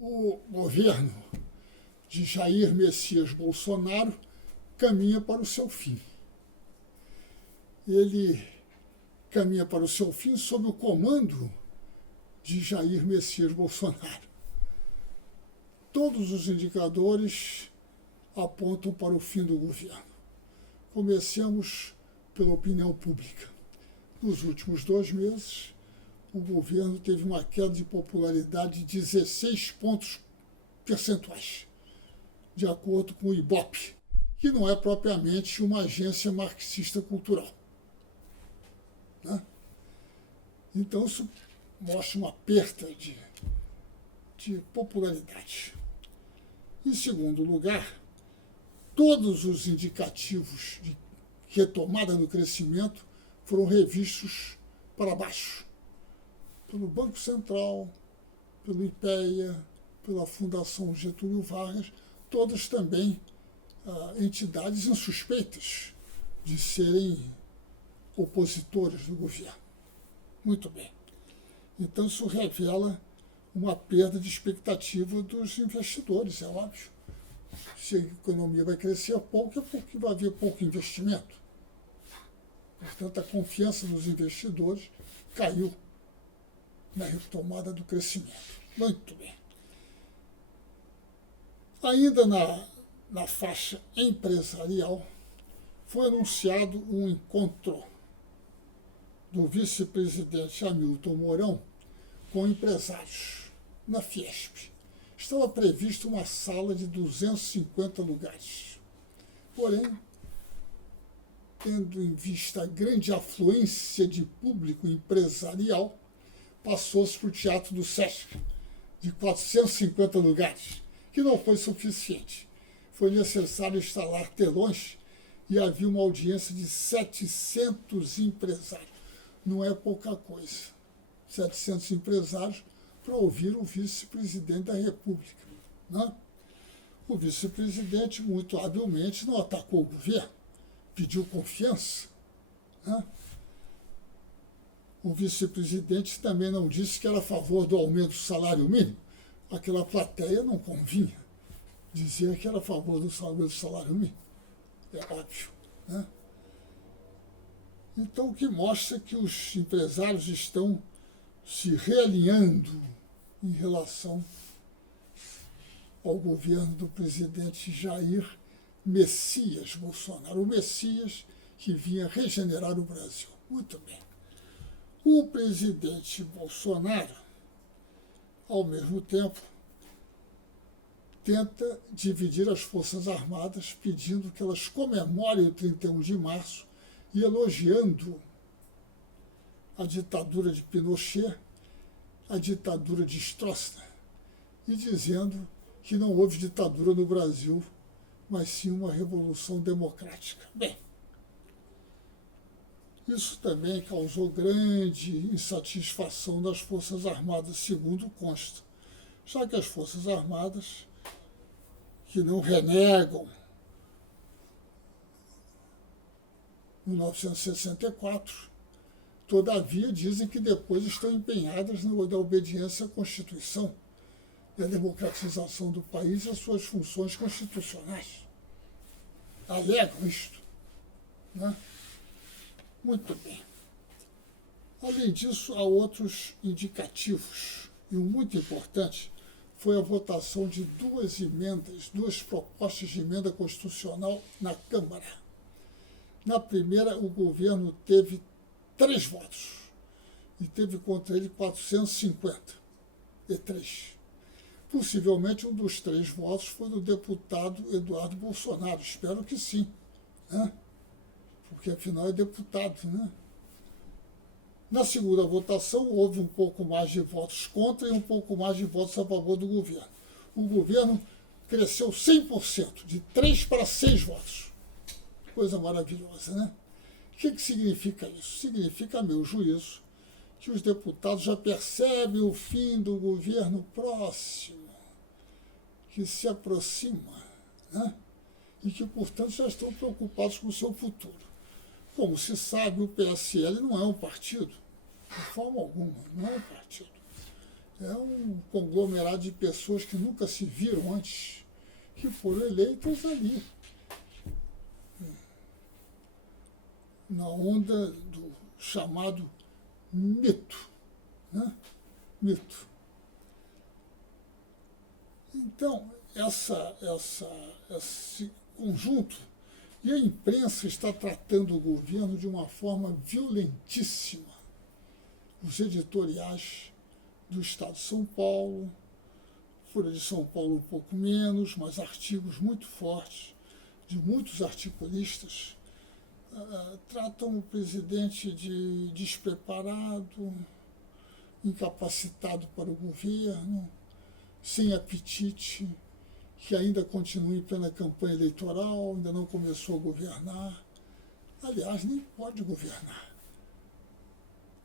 O governo de Jair Messias Bolsonaro caminha para o seu fim. Ele caminha para o seu fim sob o comando de Jair Messias Bolsonaro. Todos os indicadores apontam para o fim do governo. Comecemos pela opinião pública. Nos últimos 2 meses, o governo teve uma queda de popularidade de 16 pontos percentuais, de acordo com o Ibope, que não é propriamente uma agência marxista cultural. Né? Então, isso mostra uma perda de popularidade. Em segundo lugar, todos os indicativos de retomada no crescimento foram revistos para baixo, pelo Banco Central, pelo IPEA, pela Fundação Getúlio Vargas, todas também entidades insuspeitas de serem opositores do governo. Muito bem. Então, isso revela uma perda de expectativa dos investidores, é óbvio. Se a economia vai crescer pouco, é porque vai haver pouco investimento. Portanto, a confiança dos investidores caiu na retomada do crescimento. Muito bem. Ainda na faixa empresarial, foi anunciado um encontro do vice-presidente Hamilton Mourão com empresários na Fiesp. Estava prevista uma sala de 250 lugares. Porém, tendo em vista a grande afluência de público empresarial, passou-se para o Teatro do Sesc, de 450 lugares, que não foi suficiente. Foi necessário instalar telões e havia uma audiência de 700 empresários. Não é pouca coisa. 700 empresários para ouvir o vice-presidente da República. Né? O vice-presidente, muito habilmente, não atacou o governo, pediu confiança. Né? O vice-presidente também não disse que era a favor do aumento do salário mínimo. Aquela plateia não convinha dizer que era a favor do aumento do salário mínimo. É óbvio. Né? Então, o que mostra que os empresários estão se realinhando em relação ao governo do presidente Jair Messias Bolsonaro, o Messias que vinha regenerar o Brasil. Muito bem. O presidente Bolsonaro, ao mesmo tempo, tenta dividir as Forças Armadas, pedindo que elas comemorem o 31 de março e elogiando a ditadura de Pinochet, a ditadura de Stroessner, e dizendo que não houve ditadura no Brasil, mas sim uma revolução democrática. Bem, isso também causou grande insatisfação das Forças Armadas, segundo consta, já que as Forças Armadas, que não renegam 1964, todavia dizem que depois estão empenhadas na obediência à Constituição e à democratização do país e às suas funções constitucionais. Alegam isto. Né? Muito bem. Além disso, há outros indicativos. E o muito importante foi a votação de 2 emendas, 2 propostas de emenda constitucional na Câmara. Na primeira, o governo teve 3 votos e teve contra ele 453. Possivelmente um dos 3 votos foi do deputado Eduardo Bolsonaro. Espero que sim, né? Porque afinal é deputado. Né? Na segunda votação, houve um pouco mais de votos contra e um pouco mais de votos a favor do governo. O governo cresceu 100%, de 3 para 6 votos. Coisa maravilhosa, né? O que significa isso? Significa, a meu juízo, que os deputados já percebem o fim do governo próximo, que se aproxima, né? E que, portanto, já estão preocupados com o seu futuro. Como se sabe, o PSL não é um partido, de forma alguma, não é um partido. É um conglomerado de pessoas que nunca se viram antes, que foram eleitas ali, na onda do chamado mito, né? Mito. Então, esse conjunto, e a imprensa está tratando o governo de uma forma violentíssima. Os editoriais do Estado de São Paulo, Folha de São Paulo um pouco menos, mas artigos muito fortes de muitos articulistas, tratam o presidente de despreparado, incapacitado para o governo, sem apetite, que ainda continua em plena campanha eleitoral, ainda não começou a governar. Aliás, nem pode governar.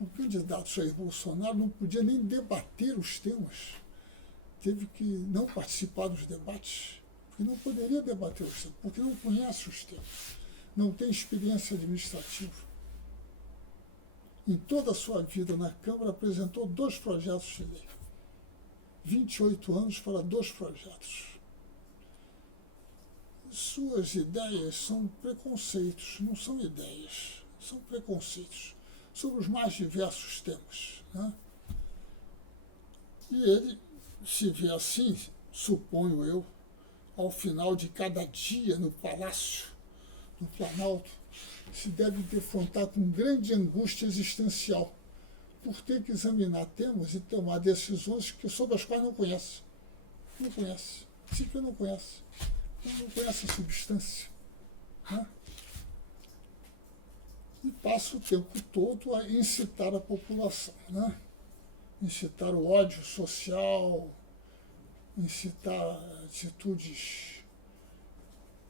O candidato Jair Bolsonaro não podia nem debater os temas. Teve que não participar dos debates, porque não poderia debater os temas, porque não conhece os temas, não tem experiência administrativa. Em toda a sua vida na Câmara apresentou 2 projetos de lei. 28 anos para 2 projetos. Suas ideias são preconceitos, não são ideias, são preconceitos sobre os mais diversos temas, né? E ele se vê assim, suponho eu, ao final de cada dia no Palácio do Planalto, se deve defrontar com grande angústia existencial por ter que examinar temas e tomar decisões sobre as quais não conhece. Não conhece. Sempre não conhece. Não conhece a substância. Né? E passa o tempo todo a incitar a população. Né? Incitar o ódio social, incitar atitudes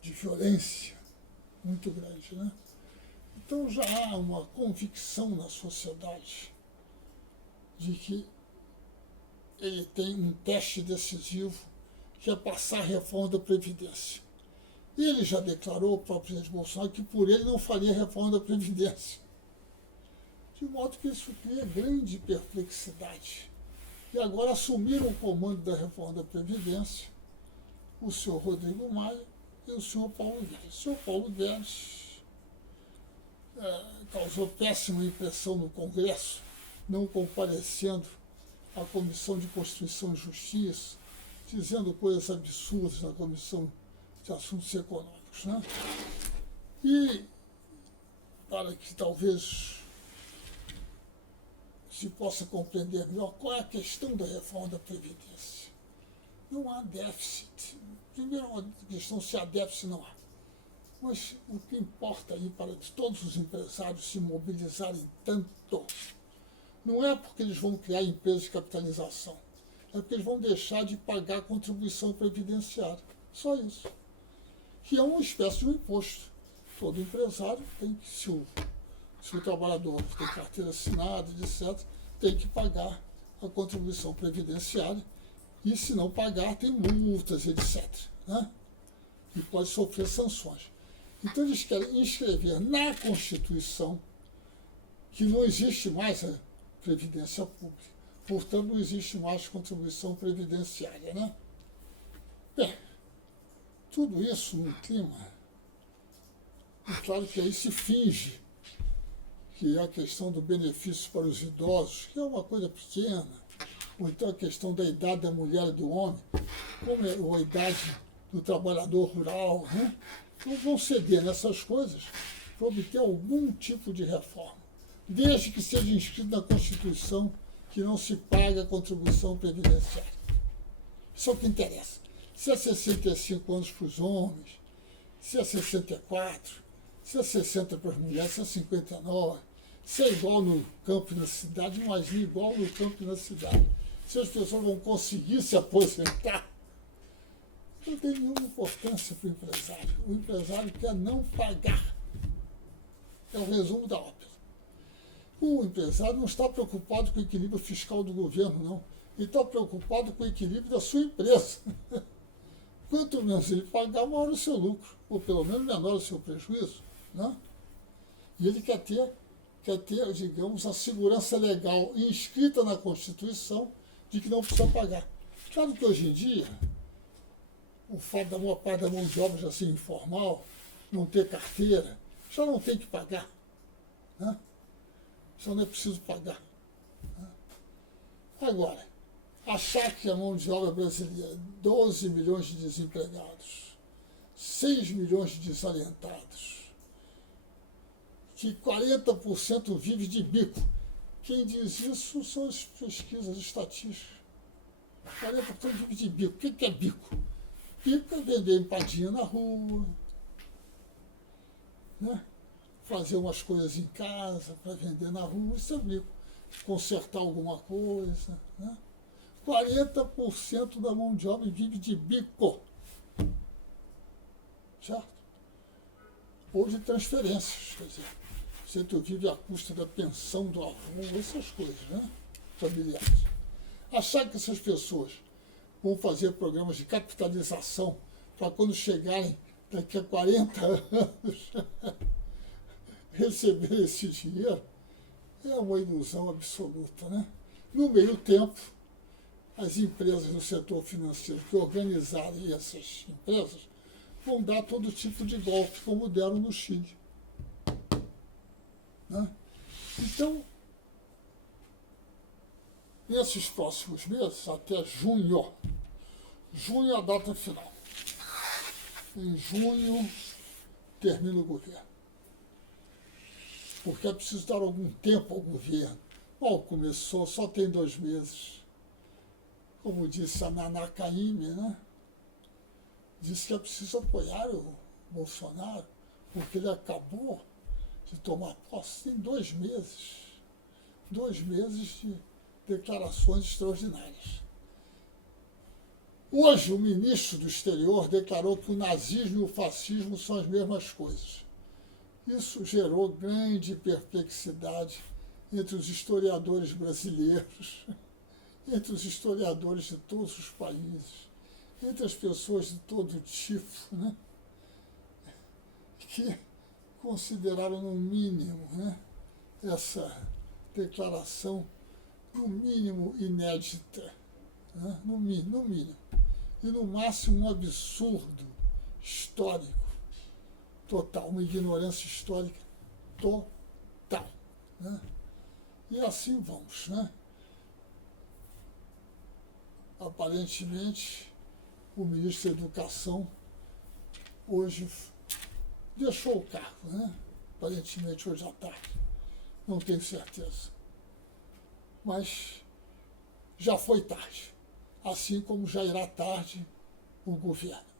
de violência muito grande. Né? Então já há uma convicção na sociedade de que ele tem um teste decisivo, que é passar a reforma da Previdência. E ele já declarou, o próprio presidente Bolsonaro, que por ele não faria a reforma da Previdência. De modo que isso cria grande perplexidade. E agora assumiram o comando da reforma da Previdência o senhor Rodrigo Maia e o senhor Paulo Guedes. O senhor Paulo Guedes causou péssima impressão no Congresso, não comparecendo à Comissão de Constituição e Justiça, dizendo coisas absurdas na Comissão de Assuntos Econômicos. Né? E, para que talvez se possa compreender melhor qual é a questão da reforma da Previdência. Não há déficit. Primeiro, uma questão se há déficit, não há. Mas o que importa aí para todos os empresários se mobilizarem tanto não é porque eles vão criar empresas de capitalização, é porque eles vão deixar de pagar a contribuição previdenciária. Só isso. Que é uma espécie de um imposto. Todo empresário tem que, se o trabalhador tem carteira assinada, etc., tem que pagar a contribuição previdenciária e, se não pagar, tem multas, etc. Né? E pode sofrer sanções. Então, eles querem inscrever na Constituição que não existe mais a previdência pública. Portanto, não existe mais contribuição previdenciária. Né? Bem, tudo isso no clima. É claro que aí se finge que é a questão do benefício para os idosos, que é uma coisa pequena, ou então a questão da idade da mulher e do homem, ou a idade do trabalhador rural, né? Então vão ceder nessas coisas para obter algum tipo de reforma, desde que seja inscrito na Constituição que não se paga a contribuição previdenciária. Isso é o que interessa. Se é 65 anos para os homens, se é 64, se é 60 para as mulheres, se é 59, se é igual no campo e na cidade, imagina igual no campo e na cidade. Se as pessoas vão conseguir se aposentar, não tem nenhuma importância para o empresário. O empresário quer não pagar. É o resumo da ópera. O empresário não está preocupado com o equilíbrio fiscal do governo, não. Ele está preocupado com o equilíbrio da sua empresa. Quanto menos ele pagar, maior o seu lucro, ou pelo menos menor o seu prejuízo. Né? E ele quer ter, digamos, a segurança legal inscrita na Constituição de que não precisa pagar. Claro que hoje em dia, o fato da maior parte da mão de obra já ser informal, não ter carteira, já não tem que pagar. Né? Já não é preciso pagar. Né? Agora, achar que a mão de obra brasileira, 12 milhões de desempregados, 6 milhões de desalentados, que 40% vive de bico. Quem diz isso são as pesquisas estatísticas. 40% vive de bico. O que é bico? Bico é vender empadinha na rua, né? Fazer umas coisas em casa para vender na rua, isso é bico. Consertar alguma coisa. Né? 40% da mão de obra vive de bico. Certo? Ou de transferências, quer dizer, você vive à custa da pensão do avô, essas coisas, né? Familiares. Achar que essas pessoas vão fazer programas de capitalização para quando chegarem daqui a 40 anos receber esse dinheiro é uma ilusão absoluta, né? No meio tempo, as empresas do setor financeiro que organizarem essas empresas vão dar todo tipo de golpe, como deram no Chile. Né? Então, nesses próximos meses, até junho é a data final. Em junho termina o governo. Porque é preciso dar algum tempo ao governo. Mal começou, só tem 2 meses. Como disse a Naná Caymmi, né? Disse que é preciso apoiar o Bolsonaro, porque ele acabou de tomar posse em 2 meses. 2 meses de declarações extraordinárias. Hoje, o ministro do Exterior declarou que o nazismo e o fascismo são as mesmas coisas. Isso gerou grande perplexidade entre os historiadores brasileiros, entre os historiadores de todos os países, entre as pessoas de todo tipo, né? Que consideraram no mínimo, né, essa declaração, no mínimo inédita, né? No mínimo, e no máximo um absurdo histórico total, uma ignorância histórica total. Né? E assim vamos. Né? Aparentemente, o ministro da Educação hoje deixou o cargo, né? Aparentemente hoje à tarde, não tenho certeza. Mas já foi tarde, assim como já irá tarde o governo.